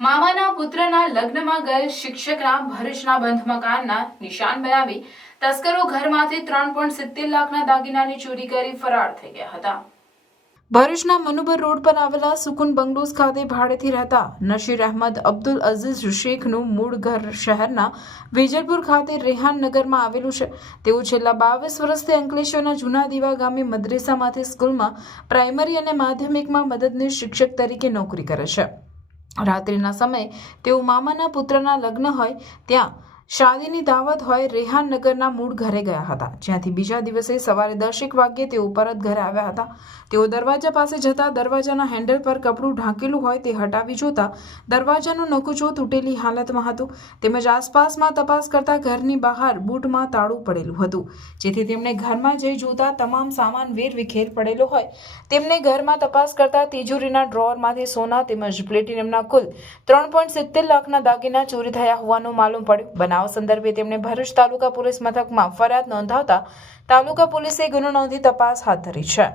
મામાના પુત્રના લગ્નમાં ગયેલ શિક્ષકના ભરૂચના બંધ મકાનના નિશાન બનાવી તસ્કરો ઘરમાંથી 3.70 લાખના દાગીનાની ચોરી કરી ફરાર થઈ ગયા હતા। ભરૂચના મનુબર રોડ પર આવેલા સુકુન બંગલોઝ ખાતે ભાડેથી રહેતા નશીર અહેમદ અબ્દુલ અઝીઝ શેખનું મૂળ ઘર શહેરના વેજલપુર ખાતે રેહાન નગરમાં આવેલું છે। તેઓ છેલ્લા 22 વર્ષથી અંકલેશ્વરના જૂના દીવા ગામે મદ્રેસામાંથી સ્કૂલમાં પ્રાઇમરી અને માધ્યમિકમાં મદદનીશ શિક્ષક તરીકે નોકરી કરે છે। રાત્રિના સમયે તેઓ મામાના પુત્રના લગ્ન હોય ત્યાં શાદીની દાવત હોય રેહાન નગરના મૂળ ઘરે ગયા હતા, જ્યાંથી બીજા દિવસે સવારે 10 વાગ્યે તેઓ પરત ઘરે આવ્યા હતા। તેઓ દરવાજા પાસે જતા દરવાજાના હેન્ડલ પર કપડું ઢાંકેલું હોય તે હટાવી જોતા દરવાજાનું નકુચો તૂટેલી હાલતમાં હતું, તેમજ આસપાસમાં તપાસ કરતા ઘરની બહાર બૂટમાં તાળું પડેલું હતું, જેથી તેમણે ઘરમાં જઈ જોતા તમામ સામાન વેરવિખેર પડેલો હોય। તેમને ઘરમાં તપાસ કરતા તિજોરીના ડ્રોઅરમાંથી સોના તેમજ પ્લેટિનમના કુલ 3.70 લાખના દાગીના ચોરી થયા હોવાનું માલુમ પડ્યું। સંદર્ભે તેમણે ભરૂચ તાલુકા પોલીસ મથકમાં ફરિયાદ નોંધાવતા તાલુકા પોલીસે ગુનો નોંધી તપાસ હાથ ધરી છે।